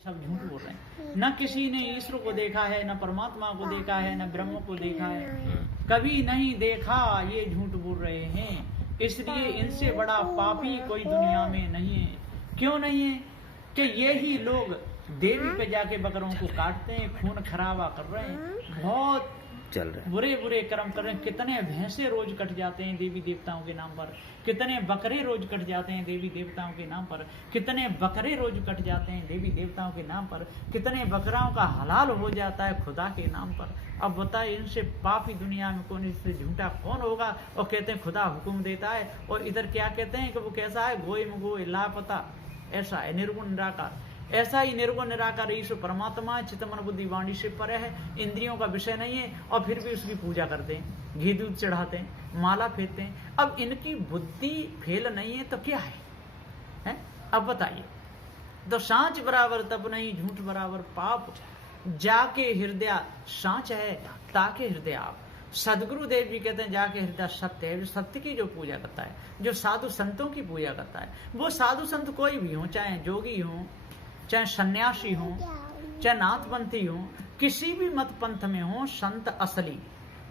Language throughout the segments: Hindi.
सब झूठ बोल रहे हैं। न किसी ने ईश्वर को देखा है, न परमात्मा को देखा है, न ब्रह्म को देखा है, कभी नहीं देखा, ये झूठ बोल रहे हैं। इसलिए इनसे बड़ा पापी कोई दुनिया में नहीं है। क्यों नहीं है? कि ये ही लोग देवी पे जाके बकरों को काटते हैं, खून खराबा कर रहे हैं, बहुत चल रहे हैं, बुरे बुरे कर्म कर रहे हैं। कितने भैंसे रोज कट जाते हैं देवी देवताओं के नाम पर, कितने बकरे रोज कट जाते हैं देवी देवताओं के नाम पर, कितने बकरे रोज कट जाते हैं देवी देवताओं के नाम पर, कितने बकराओं का हलाल हो जाता है खुदा के नाम पर। अब बताए इनसे पापी दुनिया में कौन, इससे झूठा कौन होगा? और कहते हैं खुदा हुक्म देता है, और इधर क्या कहते हैं कि वो कैसा है, गोई में गोई लापता, ऐसा है निर्गुण निराकार। ऐसा ही निर्गुण निराकार ईश्वर परमात्मा चित्तमन बुद्धि वाणी से परे है, इंद्रियों का विषय नहीं है, और फिर भी उसकी पूजा करते हैं, घी दूध चढ़ाते हैं, माला फेरते हैं। अब इनकी बुद्धि फेल नहीं है तो क्या है? अब बताइए। तो सांच बराबर तप नहीं, झूठ बराबर पाप, जाके हृदय सांच है ताके हृदय आप। सदगुरु देव जी कहते हैं जाके हृदय सत्य है। जो सत्य की जो पूजा करता है, जो साधु संतों की पूजा करता है, वो साधु संत कोई भी हो, चाहे जोगी हो, चाहे सन्यासी हो, चाहे नाथपंथी हो, किसी भी मत पंथ में हो, संत असली,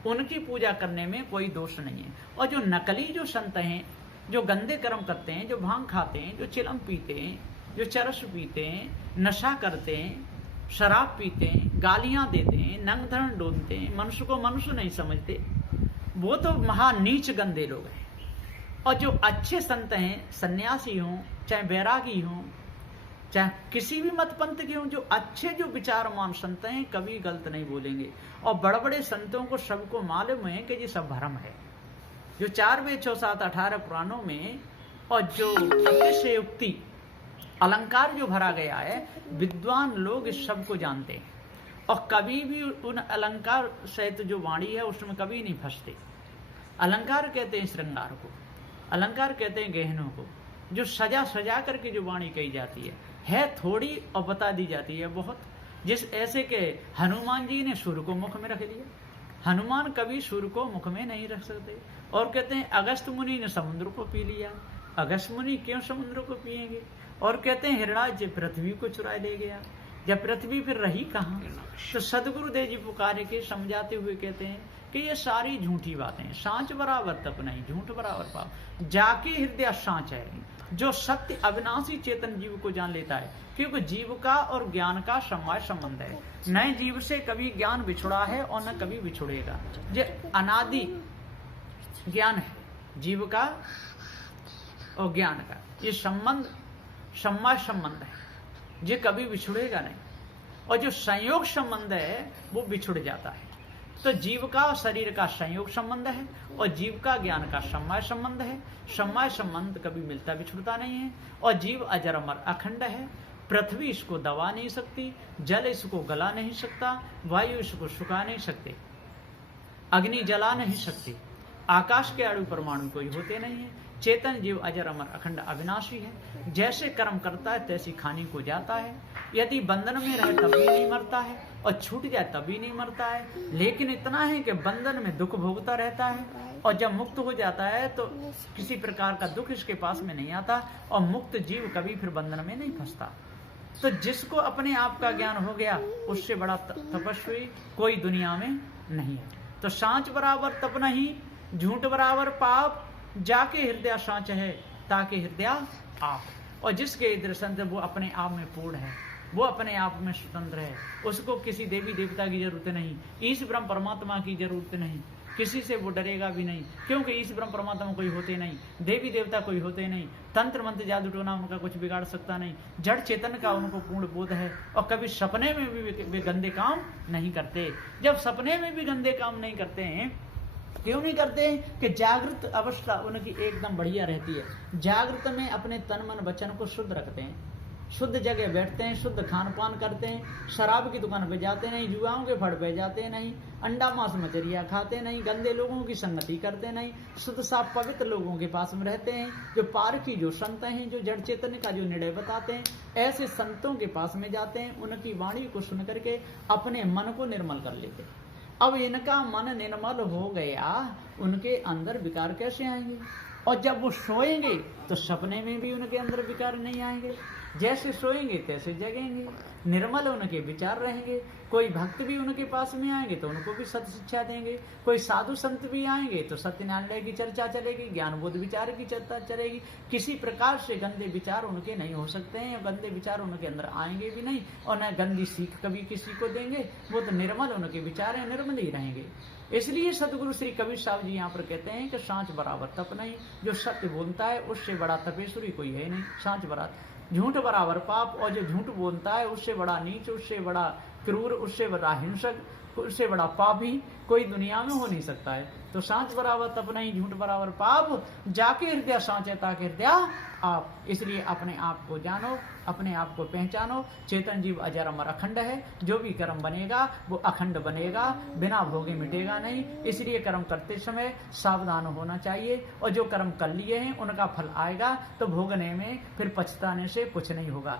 उनकी पूजा करने में कोई दोष नहीं है। और जो नकली जो संत हैं, जो गंदे कर्म करते हैं, जो भांग खाते हैं, जो चिलम पीते हैं, जो चरस पीते हैं, नशा करते हैं, शराब पीते हैं, गालियां देते हैं, नंग धरण डोलते हैं, मनुष्य को मनुष्य नहीं समझते, वो तो महानीच गंदे लोग हैं। और जो अच्छे संत हैं, सन्यासी हों, चाहे बैरागी हों, चाहे किसी भी मत पंथ के हों, जो अच्छे जो विचारमान संत हैं, कभी गलत नहीं बोलेंगे। और बड़े बड़े संतों को सबको मालूम है कि ये सब भ्रम है। जो 4 वेद 6 7 18 पुराणों में और जो से युक्ति अलंकार जो भरा गया है, विद्वान लोग इस सब को जानते हैं, और कभी भी उन अलंकार सहित जो वाणी है उसमें कभी नहीं फंसते। अलंकार कहते हैं श्रृंगार को, अलंकार कहते हैं गहनों को, जो सजा सजा करके जो वाणी कही जाती है थोड़ी और बता दी जाती है बहुत। जिस ऐसे के हनुमान जी ने सूर्य को मुख में रख लिया, हनुमान कभी सूर्य को मुख में नहीं रख सकते। और कहते हैं अगस्त मुनि ने समुद्र को पी लिया, अगस्त मुनि क्यों समुद्र को पिएंगे? और कहते हैं हिरणाज पृथ्वी को चुरा ले गया, जब पृथ्वी फिर रही कहाँ? तो सदगुरुदेव जी पुकारे के समझाते हुए कहते हैं कि ये सारी झूठी बातें, सांच बराबर तप नहीं, झूठ बराबर पाप, जाके हृदय सांच है। जो सत्य अविनाशी चेतन जीव को जान लेता है, क्योंकि जीव का और ज्ञान का समय संबंध है। नए जीव से कभी ज्ञान बिछुड़ा है और न कभी बिछुड़ेगा। ये अनादि ज्ञान है जीव का और ज्ञान का, ये संबंध समय संबंध है, ये कभी बिछुड़ेगा नहीं। और जो संयोग संबंध है वो बिछुड़ जाता है। तो जीव का और शरीर का संयोग संबंध है, और जीव का ज्ञान का समय संबंध है। समय संबंध कभी मिलता बिछुड़ता नहीं है। और जीव अजर अमर अखंड है। पृथ्वी इसको दबा नहीं सकती, जल इसको गला नहीं सकता, वायु इसको सुखा नहीं सकते, अग्नि जला नहीं सकती, आकाश के अणु परमाणु कोई होते नहीं है। चेतन जीव अजर अमर अखंड अविनाशी है। जैसे कर्म करता है तैसी खानी को जाता है। यदि बंधन में रहे तभी नहीं मरता है, और छूट जाए तभी नहीं मरता है। लेकिन इतना है कि बंधन में दुख भोगता रहता है, और जब मुक्त हो जाता है तो किसी प्रकार का दुख इसके पास में नहीं आता, और मुक्त जीव कभी फिर बंधन में नहीं फंसता। तो जिसको अपने आप का ज्ञान हो गया, उससे बड़ा तपस्वी कोई दुनिया में नहीं है। तो सांच बराबर तप नहीं, झूठ बराबर पाप, जाके हृदय सांच है ताके हृदय आप। और जिसके दर्शन से वो अपने आप में पूर्ण है, वो अपने आप में स्वतंत्र है, उसको किसी देवी देवता की जरूरत नहीं, ईश ब्रह्म परमात्मा की जरूरत नहीं, किसी से वो डरेगा भी नहीं, क्योंकि ईश ब्रह्म परमात्मा कोई होते नहीं, देवी देवता कोई होते नहीं, तंत्र मंत्र जादू टोना उनका कुछ बिगाड़ सकता नहीं। जड़ चेतन का उनको पूर्ण बोध है, और कभी सपने में भी वे गंदे काम नहीं करते। जब सपने में भी गंदे काम नहीं करते हैं, क्यों नहीं करते हैं? कि जागृत अवस्था उनकी एकदम बढ़िया रहती है। जागृत में अपने तन मन वचन को शुद्ध रखते हैं, शुद्ध जगह बैठते हैं, शुद्ध खान पान करते हैं, शराब की दुकान पे जाते नहीं, जुआओं के फड़ पे जाते नहीं, अंडा मांस मछलियाँ खाते नहीं, गंदे लोगों की संगति करते नहीं, शुद्ध साफ पवित्र लोगों के पास में रहते हैं। जो पारखी जो संत हैं, जो जड़ चेतन का जो निर्णय बताते हैं, ऐसे संतों के पास में जाते हैं, उनकी वाणी को सुन करके अपने मन को निर्मल कर लेते हैं। अब इनका मन निर्मल हो गया, उनके अंदर विकार कैसे आएंगे? और जब वो सोएंगे तो सपने में भी उनके अंदर विकार नहीं आएंगे। जैसे सोएंगे तैसे जगेंगे, निर्मल उनके विचार रहेंगे। कोई भक्त भी उनके पास में आएंगे तो उनको भी सत्य शिक्षा देंगे, कोई साधु संत भी आएंगे तो सत्यनारायण की चर्चा चलेगी, ज्ञान बोध विचार की चर्चा चलेगी। किसी प्रकार से गंदे विचार उनके नहीं हो सकते हैं, गंदे विचार उनके अंदर आएंगे भी नहीं, और न गंदी सीख कभी किसी को देंगे। वो तो निर्मल उनके विचार हैं, निर्मल ही रहेंगे। इसलिए सदगुरु श्री कबीर साहब जी यहाँ पर कहते हैं कि सांच बराबर तप नहीं, जो सत्य बोलता है उससे बड़ा तपेश्वरी कोई है नहीं। सांच बराबर झूठ बराबर पाप, और जो झूठ बोलता है उससे बड़ा नीच, उससे बड़ा क्रूर, उससे बड़ा हिंसक, उससे बड़ा पापी कोई दुनिया में हो नहीं सकता है। तो सांच बराबर तप नहीं, झूठ बराबर पाप, जाके हृदय सांचे ताके हृदय आप। इसलिए अपने आप को जानो, अपने आप को पहचानो। चेतन जीव अजर अमर अखंड है, जो भी कर्म बनेगा वो अखंड बनेगा, बिना भोगे मिटेगा नहीं। इसलिए कर्म करते समय सावधान होना चाहिए, और जो कर्म कर लिए हैं उनका फल आएगा तो भोगने में फिर पछताने से कुछ नहीं होगा।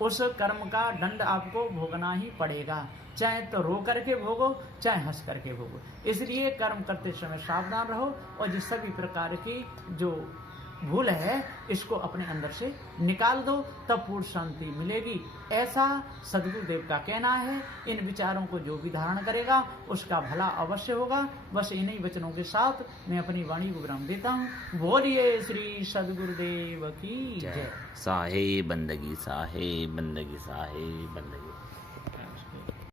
उस कर्म का दंड आपको भोगना ही पड़ेगा, चाहे तो रो करके भोगो, चाहे हंस करके भोगो। इसलिए कर्म करते समय सावधान रहो, और जिस सभी प्रकार की जो भूल है इसको अपने अंदर से निकाल दो, तब पूर्ण शांति मिलेगी। ऐसा सदगुरुदेव का कहना है। इन विचारों को जो भी धारण करेगा उसका भला अवश्य होगा। बस इन्हीं वचनों के साथ मैं अपनी वाणी को विराम देता हूँ। बोलिए श्री सदगुरुदेव की जय। साहे बंदगी, साहे बंदगी, साहे बंदगी।